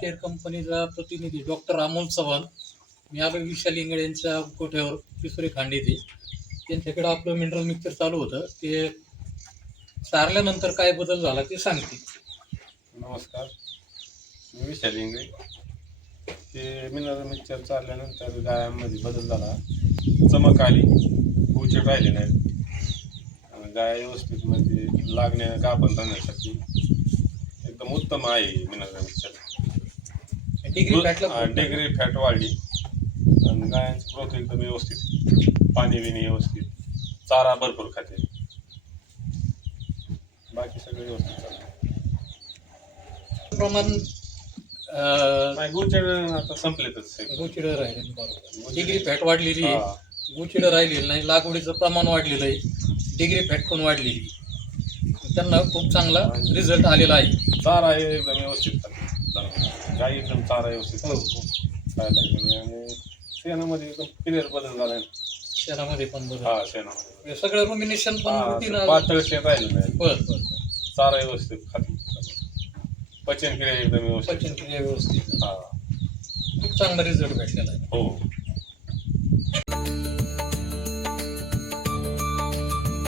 Care कंपनीचा प्रतिनिधी doctor Amol Chavan. मी आलो विशाल इंगळे यांच्या गोठ्यावर पिसुरे खांड येथे. त्यांच्याकडे आपलं मिनरल मिक्सर चालू होतं. ते चारल्यानंतर काय बदल झाला ते सांगते. नमस्कार, मी विशाल इंगळे. ते मिनरल मिक्सचर चालल्यानंतर गायांमध्ये बदल झाला. चमक आली, उचेट राहिले नाहीत. गाय व्यवस्थित म्हणजे लागण्या गाभण राहण्यासाठी एकदम उत्तम आहे मिनरल मिक्सचर. डिग्री फॅट वाढली आणि गायांची ग्रोथ एकदम व्यवस्थित, पाणी बिणी व्यवस्थित, चारा भरपूर खाते, बाकी सगळं व्यवस्थित चालतं. प्रमाण गुचिड आता संपलेतच. गुचिड राहिले बरोबर. डिग्री फॅट वाढलेली आहे, हा. गुचिड राहिलेलं नाही, लागवडीचं प्रमाण वाढलेलं आहे, डिग्री फॅट पण वाढलेली. त्यांना खूप चांगला रिझल्ट आलेला आहे. चारा हे एकदम व्यवस्थित खाते, गाई एकदम चारा व्यवस्थित खायला लागले आणि शेणामध्ये एकदम क्लिअर बदल झाला आहे. शेणामध्ये पण बदल. हा, शेणामध्ये सगळं रुमिनेशन पण रुटीन पातळ शेण राहिलं नाही. बरं बरं. चारा व्यवस्थित खाते, पचन क्रिया एकदम व्यवस्थित. पचन क्रिया व्यवस्थित. हा, खूप चांगला रिझल्ट भेटलेला आहे. हो.